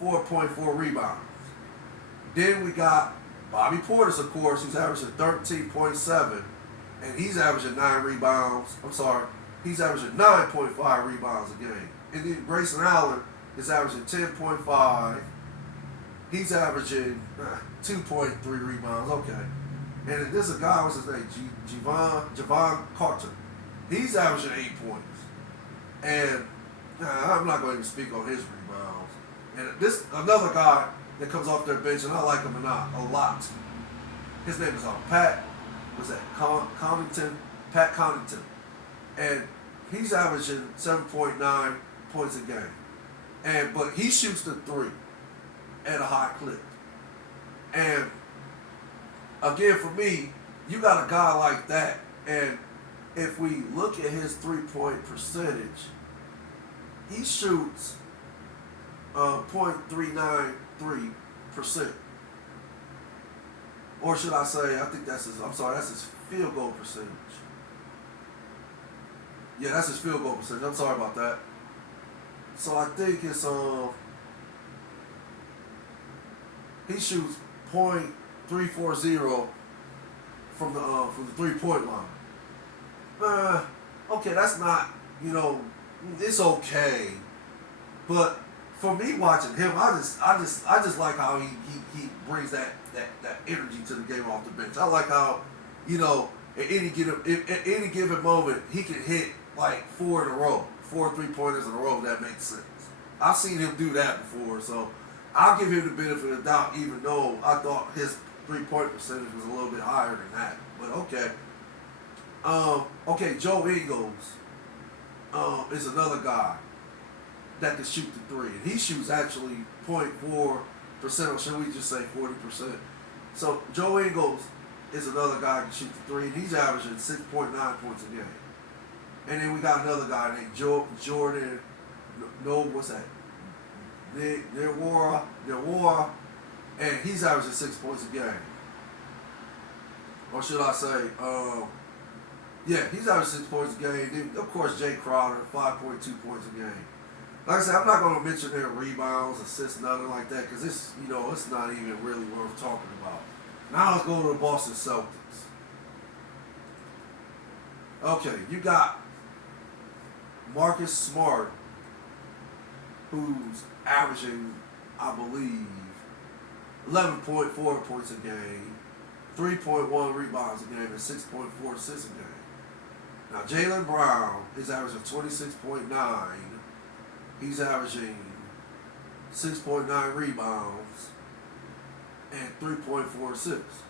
4.4 rebounds. Then we got Bobby Portis, of course, who's averaging 13.7, and he's averaging 9 rebounds. I'm sorry, he's averaging 9.5 rebounds a game. And then Grayson Allen is averaging 10.5. He's averaging 2.3 rebounds. Okay. And then there's a guy, what's his name? Javon Carter. He's averaging 8 points. And I'm not going to even speak on his rebounds. And this another guy that comes off their bench, and I like him a lot. His name is Pat. What's that? Connaughton. Pat Connaughton. And he's averaging 7.9 points a game. But he shoots the three at a high clip. And again, for me, you got a guy like that, and if we look at his 3-point percentage, he shoots 0.393%. Or should I say, that's his field goal percentage. Yeah, that's his field goal percentage. I'm sorry about that. So I think it's he shoots .340 from the 3-point line. Okay, that's not, it's okay. But for me watching him, I just like how he brings that energy to the game off the bench. I like how, at any given moment he can hit like 4 3-pointers in a row. If that makes sense. I've seen him do that before, so I'll give him the benefit of the doubt, even though I thought his 3-point percentage was a little bit higher than that. But okay. Joe Ingles is another guy that can shoot the three. And he shoots actually 0.4%, or should we just say 40%? So Joe Ingles is another guy that can shoot the three, and he's averaging 6.9 points a game. And then we got another guy named Jordan, what's that? Nwora, and he's averaging 6 points a game. Or should I say, he's averaging 6 points a game. Then, of course, Jay Crowder, 5.2 points a game. Like I said, I'm not going to mention their rebounds, assists, nothing like that, because it's not even really worth talking about. Now let's go to the Boston Celtics. Okay, you got Marcus Smart, who's averaging, I believe, 11.4 points a game, 3.1 rebounds a game, and 6.4 assists a game. Now, Jaylen Brown is averaging 26.9. He's averaging 6.9 rebounds and 3.4 assists.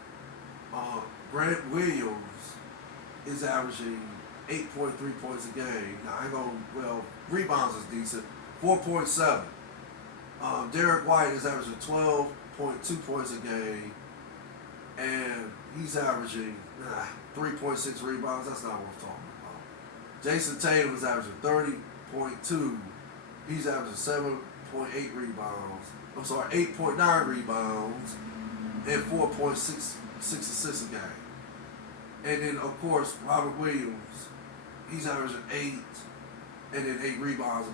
Grant Williams is averaging 8.3 points a game. Now, rebounds is decent. 4.7. Derek White is averaging 12.2 points a game, and he's averaging 3.6 rebounds. That's not worth talking about. Jason Tatum is averaging 30.2. He's averaging 7.8 rebounds. 8.9 rebounds and 4.6 assists a game. And then, of course, Robert Williams, he's averaging 8 and then 8 rebounds.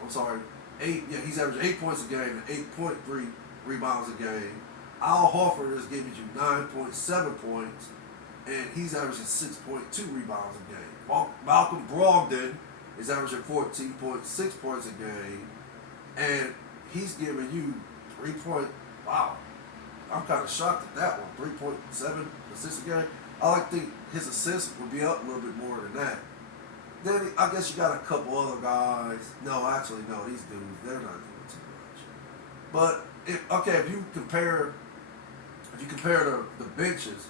He's averaging 8 points a game and 8.3 rebounds a game. Al Horford is giving you 9.7 points, and he's averaging 6.2 rebounds a game. Malcolm Brogdon is averaging 14.6 points a game, and he's giving you 3 point. Wow, I'm kind of shocked at that one. 3.7 assists a game. I like to think his assists would be up a little bit more than that. Then I guess you got a couple other guys. No, these dudes, they're not doing too much. But if you compare the benches,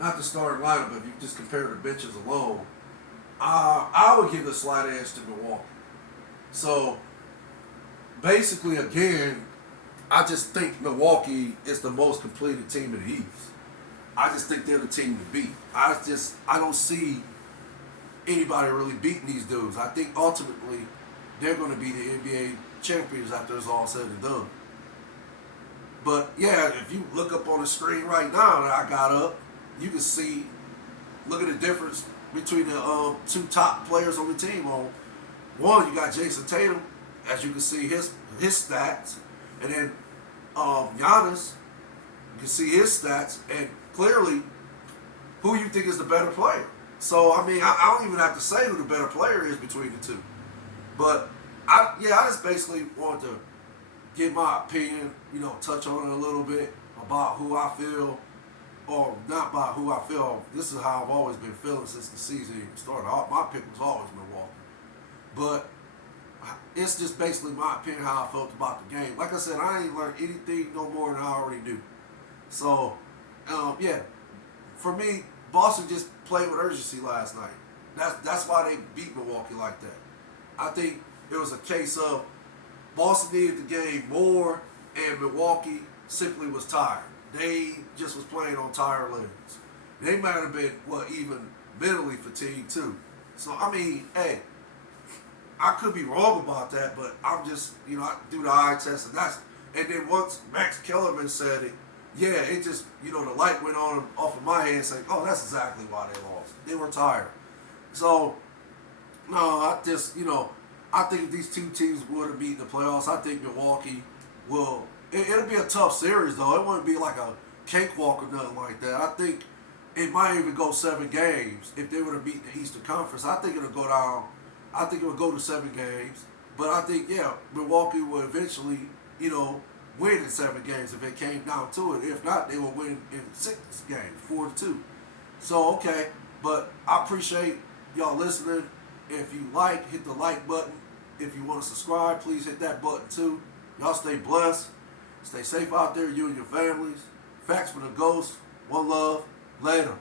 not the starting lineup, but if you just compare the benches alone, I would give a slight edge to Milwaukee. So basically, again, I just think Milwaukee is the most completed team in the East. I just think they're the team to beat. I don't see anybody really beating these dudes. I think ultimately they're going to be the NBA champions after it's all said and done. But yeah, if you look up on the screen right now that I got up, you can see, look at the difference between the two top players on the team. On one, you got Jason Tatum, as you can see his stats, and then Giannis, you can see his stats, and clearly, who you think is the better player. So, I mean, I don't even have to say who the better player is between the two. But, I just basically wanted to get my opinion, touch on it a little bit about who I feel, or not about who I feel. This is how I've always been feeling since the season even started. My pick was always Milwaukee. But it's just basically my opinion how I felt about the game. Like I said, I ain't learned anything no more than I already knew. So, for me, Boston just played with urgency last night. That's why they beat Milwaukee like that. I think it was a case of Boston needed the game more, and Milwaukee simply was tired. They just was playing on tired legs. They might have been, even mentally fatigued too. So, I mean, hey, I could be wrong about that, but I'm just, I do the eye test, and then once Max Kellerman said it, it just, the light went on off of my head saying, oh, that's exactly why they lost. They were tired. So, no, I just, I think if these two teams would have beaten the playoffs, I think Milwaukee will. It'll be a tough series, though. It wouldn't be like a cakewalk or nothing like that. I think it might even go 7 games if they would have beaten the Eastern Conference. I think it'll go down. I think it would go to 7 games. But I think, Milwaukee will eventually, win in 7 games if it came down to it. If not, they will win in 6 games, 4-2. So, okay. But I appreciate y'all listening. If you like, hit the like button. If you want to subscribe, please hit that button too. Y'all stay blessed. Stay safe out there, you and your families. Facts for the Ghost. One love. Later.